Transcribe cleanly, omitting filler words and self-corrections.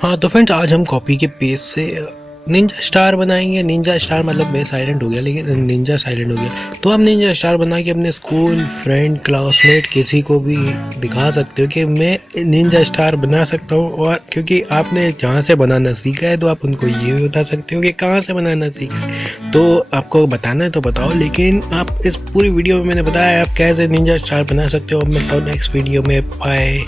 हाँ तो फ्रेंड्स, आज हम कॉपी के पेज से निंजा स्टार बनाएंगे। निंजा स्टार मतलब मैं साइलेंट हो गया, लेकिन निंजा साइलेंट हो गया। तो आप निंजा स्टार बना के अपने स्कूल फ्रेंड क्लासमेट किसी को भी दिखा सकते हो कि मैं निंजा स्टार बना सकता हूँ। और क्योंकि आपने जहाँ से बनाना सीखा है तो आप उनको ये भी बता सकते हो कि कहाँ से बनाना सीखा है। तो आपको बताना है तो बताओ, लेकिन आप इस पूरी वीडियो में मैंने बताया आप कैसे निंजा स्टार बना सकते हो। अब मिलता हूँ नेक्स्ट वीडियो में। बाय।